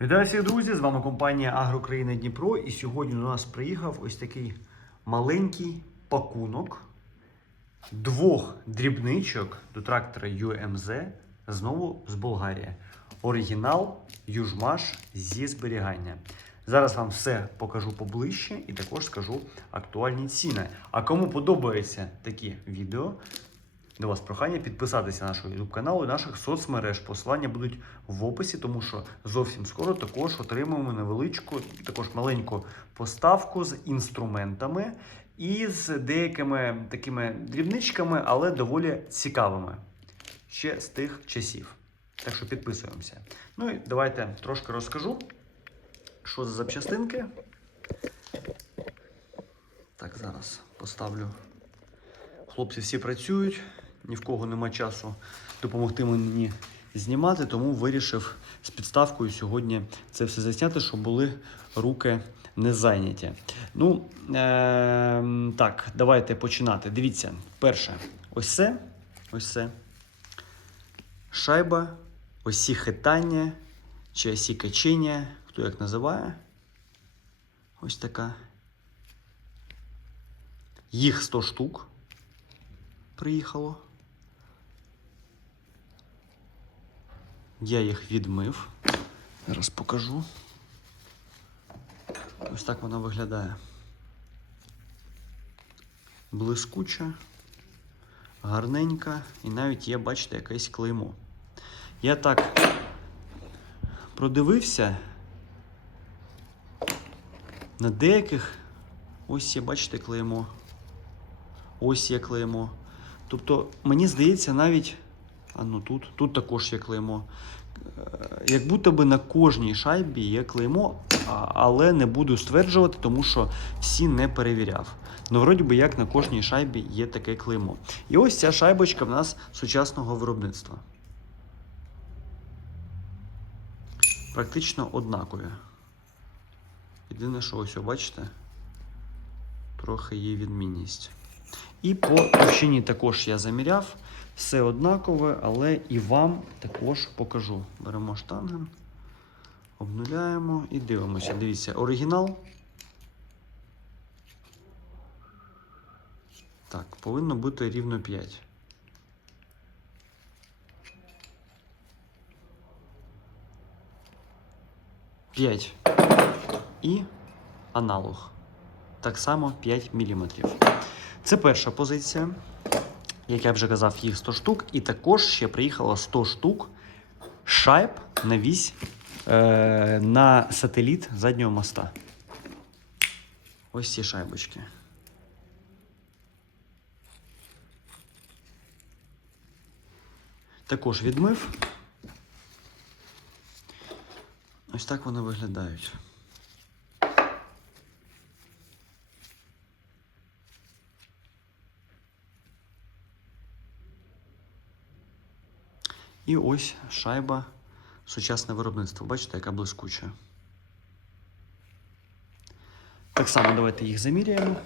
Вітаю всіх друзі! З вами компанія Агрокраїна Дніпро. І сьогодні до нас приїхав ось такий маленький пакунок двох дрібничок до трактора UMZ знову з Болгарії. Оригінал Южмаш зі зберігання. Зараз вам все покажу поближче і також скажу актуальні ціни. А кому подобаються такі відео, до вас прохання підписатися на наш YouTube канал і наших соцмереж. Посилання будуть в описі, тому що зовсім скоро також отримаємо невеличку, також маленьку поставку з інструментами і з деякими такими дрібничками, але доволі цікавими ще з тих часів. Так що підписуємося. Ну і давайте трошки розкажу, що за запчастинки. Так, зараз поставлю. Хлопці всі працюють, ні в кого нема часу допомогти мені знімати, тому вирішив з підставкою сьогодні це все засняти, щоб були руки не зайняті. Ну, е- так, давайте починати. Дивіться, перше, ось це, ось це. Шайба, ось ці хитання, чи ось ці качення, хто як називає. Ось така. Їх 100 штук приїхало. Я їх відмив. Зараз покажу. Ось так вона виглядає. Блискуча, гарненька, і навіть є, бачите, якесь клеймо. Я так продивився. На деяких ось є, бачите, клеймо. Ось є клеймо. Тобто, мені здається, навіть. А ну тут, тут також є клеймо. Е, Як будто би на кожній шайбі є клеймо, але не буду стверджувати, тому що всі не перевіряв. Ну, вроді би, як на кожній шайбі є таке клеймо. І ось ця шайбочка в нас сучасного виробництва. Практично однакові. Єдине, що ось, бачите, трохи є відмінність. І по товщині також я заміряв. Все однакове, але і вам також покажу. Беремо штанген, обнуляємо і дивимося. Дивіться, оригінал. Так, повинно бути рівно 5. П'ять. І аналог. Так само 5 мм. Це перша позиція. Як я вже казав, їх 100 штук. І також ще приїхало 100 штук шайб на вісь е, на сателіт заднього моста. Ось ці шайбочки. Також відмив. Ось так вони виглядають. І ось шайба сучасне виробництво. Бачите, яка блискуча. Так само давайте їх заміряємо.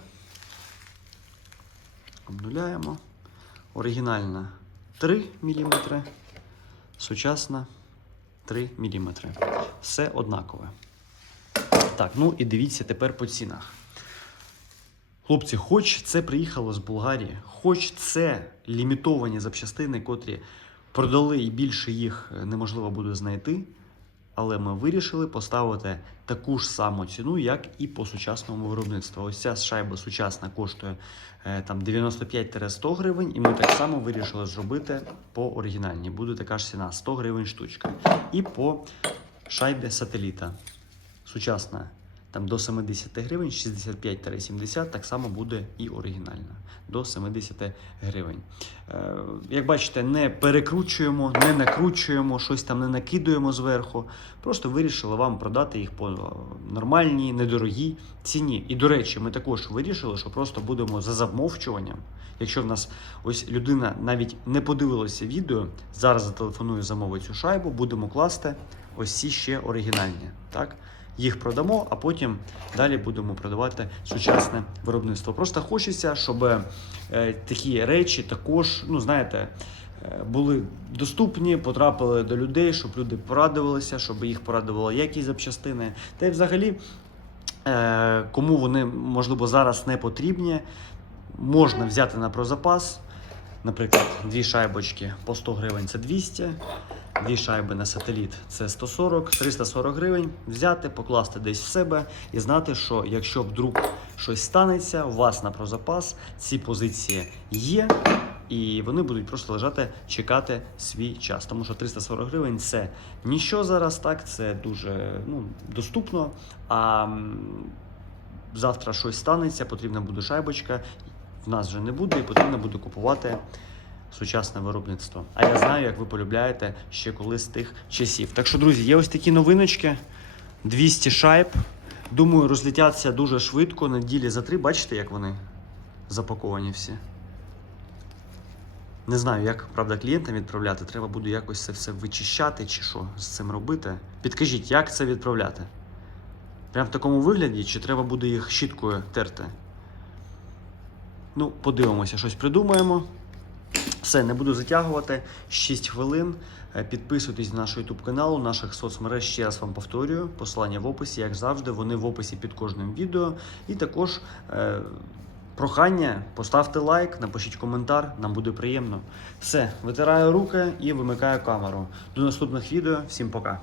Обнуляємо. Оригінальна 3 мм, сучасна 3 мм. Все однакове. Так, ну і дивіться тепер по цінах. Хлопці, хоч це приїхало з Болгарії, хоч це лімітовані запчастини, котрі продали і більше їх е, неможливо буде знайти. Але ми вирішили поставити таку ж саму ціну, як і по сучасному виробництву. Ось ця шайба сучасна коштує е, там 95-100 гривень, і ми так само вирішили зробити по оригінальній. Буде така ж ціна 100 гривень штучка. І по шайбі сателіта. Сучасна там до 70 гривень, 65-70, так само буде і оригінальна до 70 гривень. Е, як бачите, не перекручуємо, не накручуємо, щось там не накидуємо зверху. Просто вирішили вам продати їх по нормальній, недорогій ціні. І до речі, ми також вирішили, що просто будемо за замовчуванням. Якщо в нас ось людина навіть не подивилася відео, зараз зателефоную замовить цю шайбу, будемо класти ось ці ще оригінальні. Так? Їх продамо, а потім далі будемо продавати сучасне виробництво. Просто хочеться, щоб е, такі речі також, ну знаєте, е, були доступні, потрапили до людей, щоб люди порадувалися, щоб їх порадувала якість запчастини. Та й взагалі, е, кому вони можливо зараз не потрібні, можна взяти на прозапас. Наприклад, дві шайбочки по 100 гривень це 200, дві шайби на сателіт це 140, 340 гривень. Взяти, покласти десь в себе і знати, що якщо вдруг щось станеться, у вас на прозапас ці позиції є, і вони будуть просто лежати, чекати свій час. Тому що 340 гривень це ніщо зараз, так, це дуже ну, доступно. А завтра щось станеться, потрібна буде шайбочка, в нас вже не буде, і потрібно буде купувати сучасне виробництво. А я знаю, як ви полюбляєте ще коли з тих часів. Так що, друзі, є ось такі новиночки: 200 шайб. Думаю, розлетяться дуже швидко неділі за три. Бачите, як вони запаковані всі. Не знаю, як правда клієнтам відправляти. Треба буде якось це все вичищати чи що з цим робити. Підкажіть, як це відправляти? Прям в такому вигляді, чи треба буде їх щіткою терти? Ну, подивимося, щось придумаємо. Все, не буду затягувати. 6 хвилин. Е, Підписуйтесь на наш YouTube канал, наших соцмереж. Ще раз вам повторюю. Посилання в описі, як завжди, вони в описі під кожним відео. І також е, прохання, поставте лайк, напишіть коментар, нам буде приємно. Все, витираю руки і вимикаю камеру. До наступних відео. Всім пока.